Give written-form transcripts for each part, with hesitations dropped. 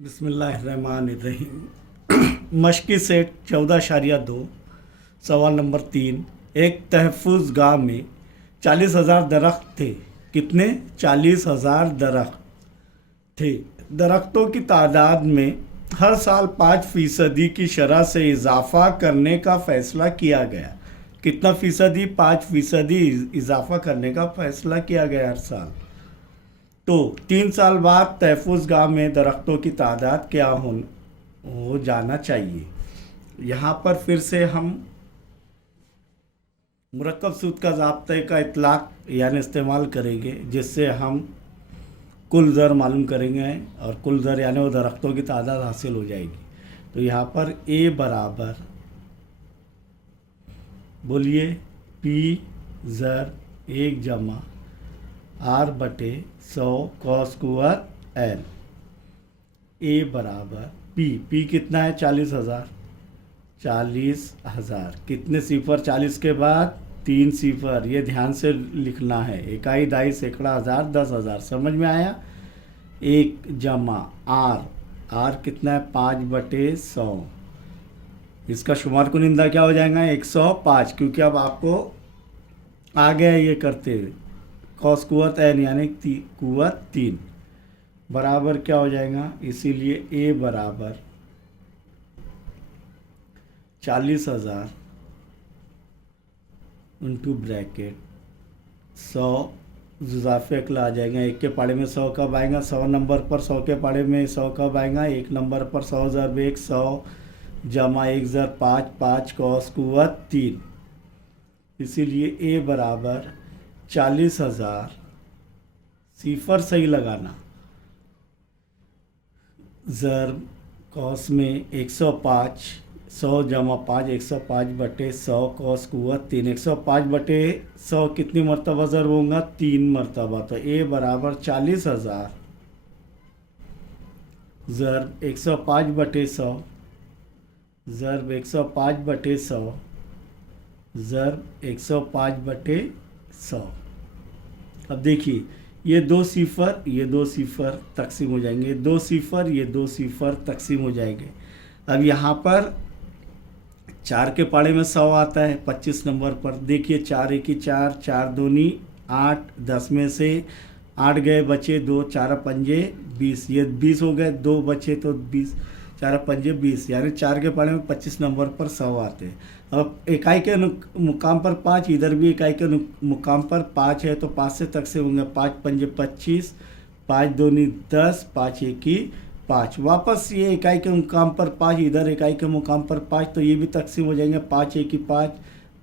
बिस्मिल्लाहिर्रहमानिर्रहीम। मशकी सेट 14.2 सवाल नंबर 3। एक तहफ़्फ़ुज़ गाह में 40,000 दरख्त थे। कितने? 40,000 दरख्त थे। दरख्तों की तादाद में हर साल 5% की शरह से इजाफ़ा करने का फ़ैसला किया गया। कितना फ़ीसदी? 5% इजाफ़ा करने का फ़ैसला किया गया हर साल। तो 3 साल बाद तहफ़्फ़ुज़ गाह में दरख्तों की तादाद क्या हो जाना चाहिए। यहाँ पर फिर से हम मुरक्कब सूद का ज़ाब्ते का इतलाक़ यानी इस्तेमाल करेंगे, जिससे हम कुल ज़र मालूम करेंगे और कुल ज़र यानी वो दरख्तों की तादाद हासिल हो जाएगी। तो यहाँ पर ए बराबर बोलिए पी ज़र 1 जमा आर बटे 100 कॉस कुव्वत एल। ए बराबर पी कितना है? 40,000। 40,000 कितने सिफर? 40 के बाद 3 सिफर। ये ध्यान से लिखना है। इकाई, दाई, सैकड़ा, हज़ार, 10,000। समझ में आया? 1 जमा आर कितना है? 5/100। इसका शुमार कुनिंदा क्या हो जाएगा? 105, क्योंकि अब आपको आ गया ये करते हुए। कॉस कुव्वत एन यानी कुव्वत 3 बराबर क्या हो जाएगा? इसीलिए ए बराबर 40,000 इंटू ब्रैकेट 100 जुज़ाफ़े अकला आ जाएगा। 1 के पाड़े में 100 कब आएगा? 100 नंबर पर 100 के पाड़े में 100 कब आएगा? 1 नंबर पर 100 ज़रब 1 100 जमा 1 ज़रब 5 5 कॉस कुव्वत 3। इसीलिए ए बराबर 40,000 सिफर सही लगाना ज़रब कॉस में 105 100 जमा 5 105/100 कॉस कुव्वत 3। 105/100 कितनी मरतबा ज़रब होगा? 3 मरतबा। तो ए बराबर 40,000 ज़रब 105/100 ज़रब 105/100 ज़रब 105/100। अब देखिए, ये 2 सिफर तकसीम हो जाएंगे। 2 सिफर तकसीम हो जाएंगे। अब यहाँ पर 4 के पाड़े में 100 आता है 25 नंबर पर। देखिए 4 1 4 4 दूनी 8, 10 में से 8 गए, बचे 2, 4 पंजे 20। ये 20 हो गए, 2 बचे तो 20, 4 पंजे 20, यानी 4 के पाड़े में 25 नंबर पर 100 आते हैं। अब इकाई के मुकाम पर 5, इधर भी इकाई के मुकाम पर 5 है, तो 5 से तकसीम होंगे। 5 पंजे 25, 5 दूनी 10, 5 1 5। वापस ये इकाई के मुकाम पर 5, इधर इकाई के मुकाम पर 5, तो ये भी तकसीम हो जाएंगे। 5 1 5,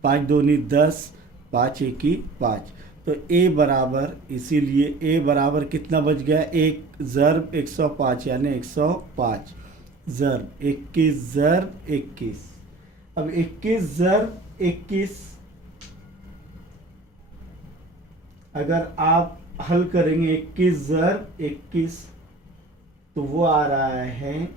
5 दूनी 10, 5 1 5। तो ए बराबर, इसीलिए ए बराबर कितना बच गया? 1 ज़रब 105 यानी 105 ज़रब 21 ज़रब 21। अब 21 ज़रब 21 अगर आप हल करेंगे 21 ज़रब 21 तो वो आ रहा है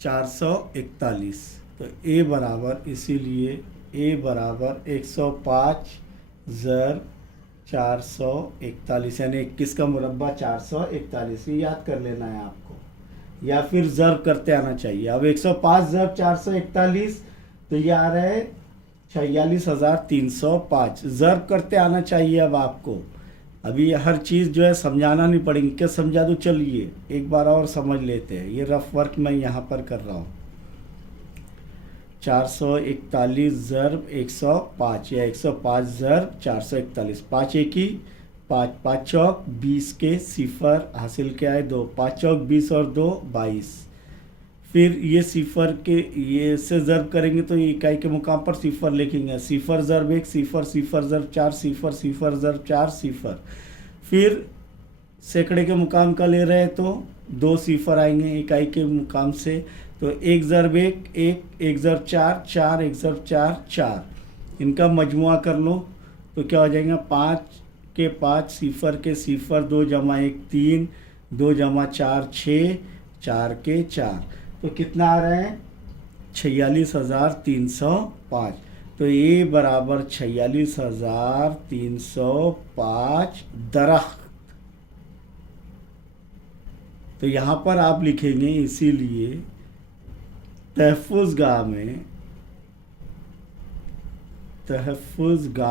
441। तो ए बराबर, इसीलिए ए बराबर 105 ज़रब 441 यानी 21 का मुरब्बा 441। ये याद कर लेना है आपको, या फिर ज़रब करते आना चाहिए। अब 105 ज़रब 441 तो ये आ रहा है 46,305। ज़रब करते आना चाहिए अब आपको। अभी हर चीज़ जो है समझाना नहीं पड़ेगी। क्या समझा दूँ? चलिए एक बार और समझ लेते हैं। ये रफ वर्क मैं यहाँ पर कर रहा हूँ। 441 ज़रब 105 या 105 ज़रब 441। 5 1 5, 5 चौक 20 के सिफर हासिल क्या है? 2। 5 चौक 20 और 2 22। फिर ये सिफर के ये से ज़रब करेंगे तो ये इकाई के मुकाम पर सिफर लिखेंगे। सिफर ज़रब 1 सिफर, सिफर ज़रब 4 सिफर, सिफर ज़रब 4 सिफर। फिर सैकड़े के मुकाम का ले रहे हैं तो 2 सिफर आएंगे इकाई के मुकाम से। तो 1 ज़रब 1 1 ज़रब 4 4 1 ज़रब 4 4। इनका मजमुआ कर लो तो क्या हो जाएगा? 5 के 5 सिफर के सिफर, 2 जमा 1 3, 2 जमा 4 6, 4 के 4। तो कितना आ रहा है? 46,305। तो ये बराबर 46,305 दरख्त तो यहाँ पर आप लिखेंगे इसीलिए तहफ़्फ़ुज़गाह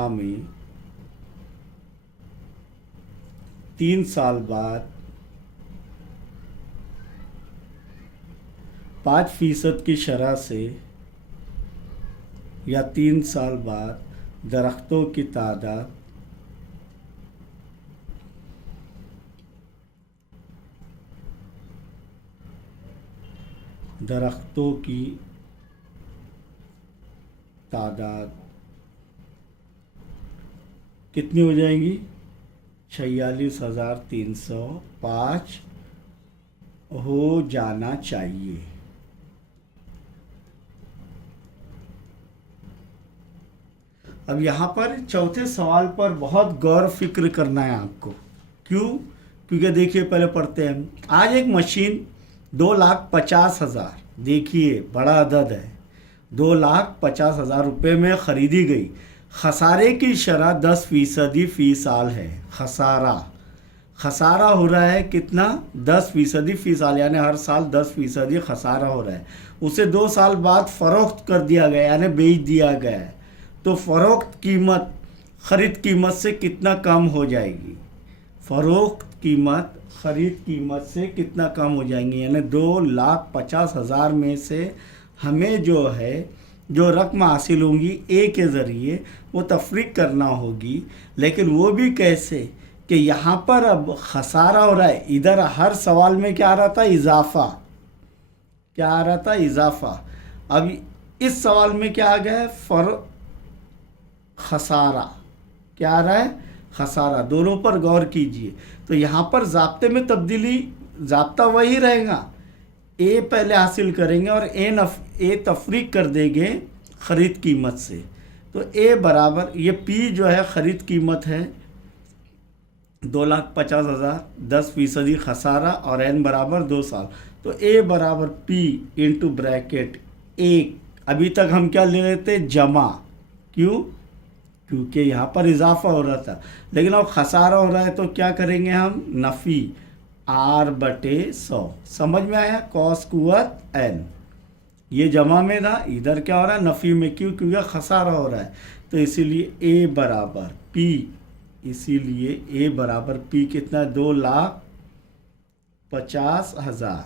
में 3 साल बाद 5% की शरह से या 3 साल बाद दरख्तों की तादाद कितनी हो जाएंगी? 46,305 हो जाना चाहिए। अब यहाँ पर चौथे सवाल पर बहुत गौर फिक्र करना है आपको। क्यों? क्योंकि देखिए, पहले पढ़ते हैं। आज एक मशीन 2,50,000, देखिए बड़ा अदद है, 2,50,000 रुपये में ख़रीदी गई। खसारे की शरह 10% फी साल है। खसारा हो रहा है कितना? 10% फी साल, यानी हर साल 10% खसारा हो रहा है। उसे 2 साल बाद फ़रोख्त कर दिया गया, यानी बेच दिया गया है। तो फ़रोख्त कीमत ख़रीद कीमत से कितना कम हो जाएगी? फ़रोख्त कीमत ख़रीद कीमत से कितना कम हो जाएंगी? यानी 2,50,000 में से हमें जो रकम हासिल होंगी ए के ज़रिए वो तफरीक करना होगी। लेकिन वो भी कैसे कि यहाँ पर अब खसारा हो रहा है। इधर हर सवाल में क्या आ रहा था? इजाफ़ा। क्या आ रहा था? इजाफ़ा। अब इस सवाल में क्या आ गया है? खसारा। क्या आ रहा है? खसारा। दोनों पर गौर कीजिए। तो यहाँ पर ज़ाब्ते में तब्दीली, ज़ाब्ता वही रहेगा। ए पहले हासिल करेंगे और ए तफरीक कर देंगे ख़रीद कीमत से। तो ए बराबर, ये पी जो है ख़रीद कीमत है 2,50,000, 10% खसारा और एन बराबर 2 साल। तो ए बराबर पी इंटू ब्रैकेट 1। अभी तक हम क्या ले रहे थे? जमा। क्यों? क्योंकि यहाँ पर इजाफा हो रहा था। लेकिन अब खसारा हो रहा है तो क्या करेंगे हम? नफ़ी R/100। समझ में आया? कॉस कुव्वत एन, ये जमा में था, इधर क्या हो रहा है? नफ़ी में। क्यों? क्योंकि खसारा हो रहा है। तो इसीलिए ए बराबर पी, इसीलिए ए बराबर पी कितना? 2,50,000।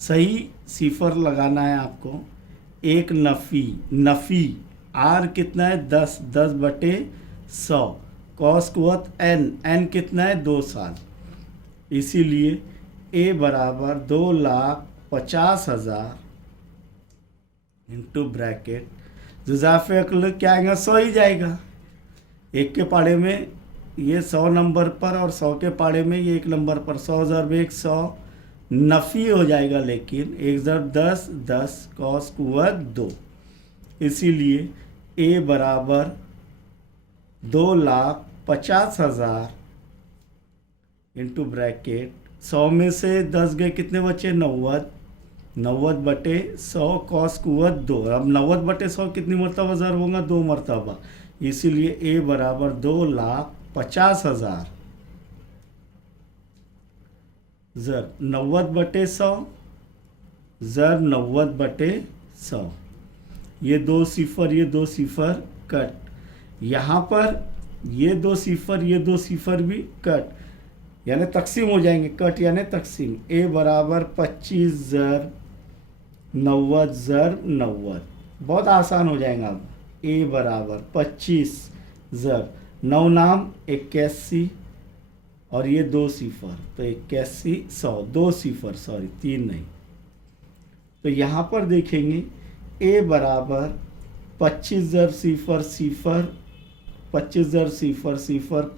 सही सिफर लगाना है आपको। एक नफ़ी आर कितना है? 10/100। कॉस कुव्वत एन कितना है? 2 साल। इसीलिए ए बराबर 2,50,000 इंटू ब्रैकेट जुज़ाफ़े अक्ल क्या आएगा? 100 ही जाएगा। 1 के पाड़े में ये 100 नंबर पर और 100 के पाड़े में ये 1 नंबर पर। 100 ज़रब 1 100 नफ़ी हो जाएगा। लेकिन 1 ज़रब 10 10 कॉस कुव्वत 2। इसीलिए ए बराबर 2,50,000 इंटू ब्रैकेट 100 में से 10 गए, कितने बचे? 90। 90/100 कॉस कुव्वत 2। अब 90/100 कितनी मरतबा ज़रब होगा? 2 मरतबा। इसीलिए ए बराबर 2,50,000 ज़रब 90/100 ज़रब 90/100। ये 2 सिफर कट। यहाँ पर ये 2 सिफर भी कट, यानी तकसीम हो जाएंगे। कट यानी तकसीम। ए बराबर 25 ज़रब 90 ज़रब 90। बहुत आसान हो जाएगा। अब ए बराबर 25 ज़रब 9 नाम 81 और ये 2 सिफर, तो 81 100। 2 सिफर, सॉरी 3 नहीं। तो यहाँ पर देखेंगे ए बराबर 25 ज़रब सिफर 25 ज़रब सिफर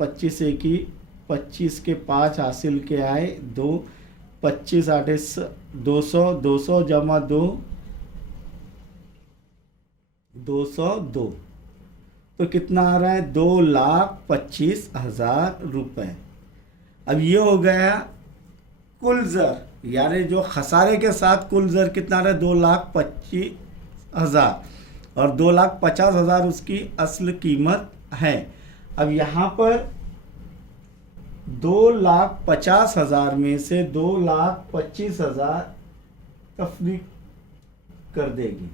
25 एक ही 25 के 5 हासिल के आए 2। 25 8 200 200 जमा 2 202। तो कितना आ रहा है? 2,25,000 रुपये। अब ये हो गया कुल ज़र, यानी जो खसारे के साथ कुल ज़र कितना आ रहा है? 2,25,000 और 2,50,000 उसकी असल कीमत है। अब यहाँ पर 2,50,000 में से 2,25,000 तफरीक कर देगी।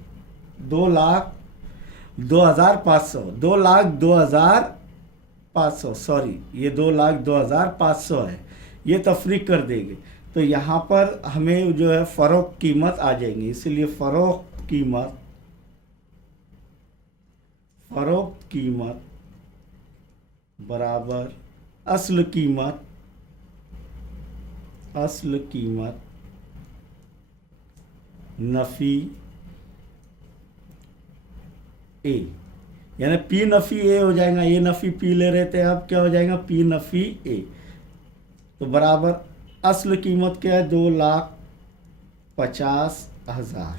2,02,500, 2,02,500, सॉरी, ये 2,02,500 है, ये तफरीक कर देंगे। तो यहाँ पर हमें जो है फ़रोख्त कीमत आ जाएंगी, इसलिए फ़रोख्त कीमत बराबर असल कीमत नफ़ी ए, यानी पी नफ़ी ए हो जाएगा। ए नफ़ी पी ले रहे थे, अब क्या हो जाएगा, पी नफ़ी ए। तो बराबर असल कीमत क्या है, 2,50,000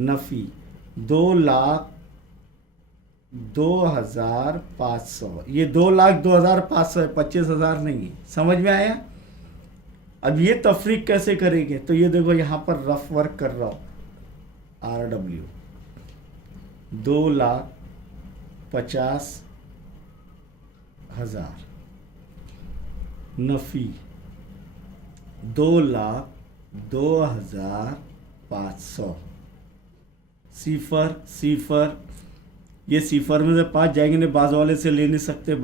नफ़ी 2,02,500। ये 2,02,500 है, 25,000 नहीं है। समझ में आया? अब ये तफरीक कैसे करेंगे, तो ये देखो यहाँ पर रफ वर्क कर रहा हूँ, RW 2,50,000 नफ़ी 2,02,500 सिफर, ये सिफर में से 5 जाएंगे, नहीं बाजू वाले से ले नहीं सकते,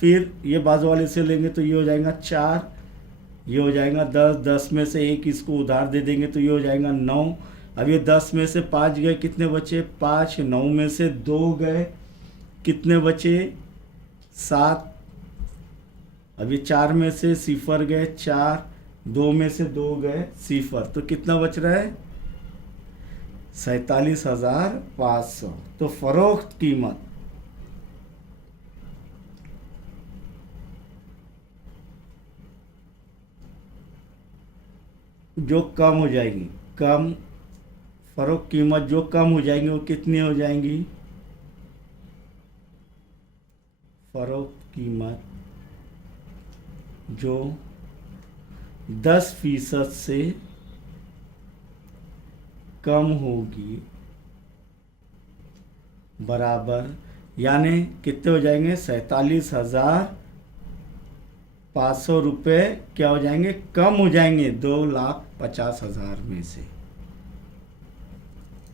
फिर ये बाजू वाले से लेंगे तो ये हो जाएगा 4, ये हो जाएगा 10, 10 में से 1 इसको उधार दे देंगे तो ये हो जाएगा 9। अब ये 10 में से 5 गए, कितने बचे, 5, 9 में से 2 गए, कितने बचे, 7। अब ये 4 में से सिफर गए 4, 2 में से 2 गए सिफर, तो कितना बच रहा है, 47,500। तो फ़रोख्त कीमत जो कम हो जाएगी, फ़रोख्त कीमत जो कम हो जाएंगी वो कितनी हो जाएंगी, फ़रोख्त कीमत जो 10% से कम होगी, बराबर, यानी कितने हो जाएंगे, 47,500 रुपये क्या हो जाएंगे, कम हो जाएंगे 2,50,000 में से।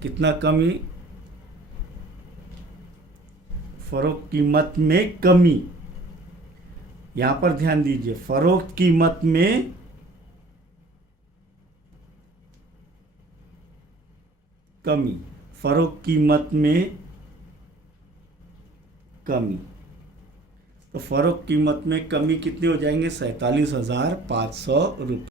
कितना कमी, फ़रोख्त कीमत में कमी, यहाँ पर ध्यान दीजिए, फ़रोख्त कीमत में कमी, फ़रोख्त कीमत में कमी। तो फ़रोख्त कीमत में कमी कितने हो जाएंगे, 47,500 रुपये।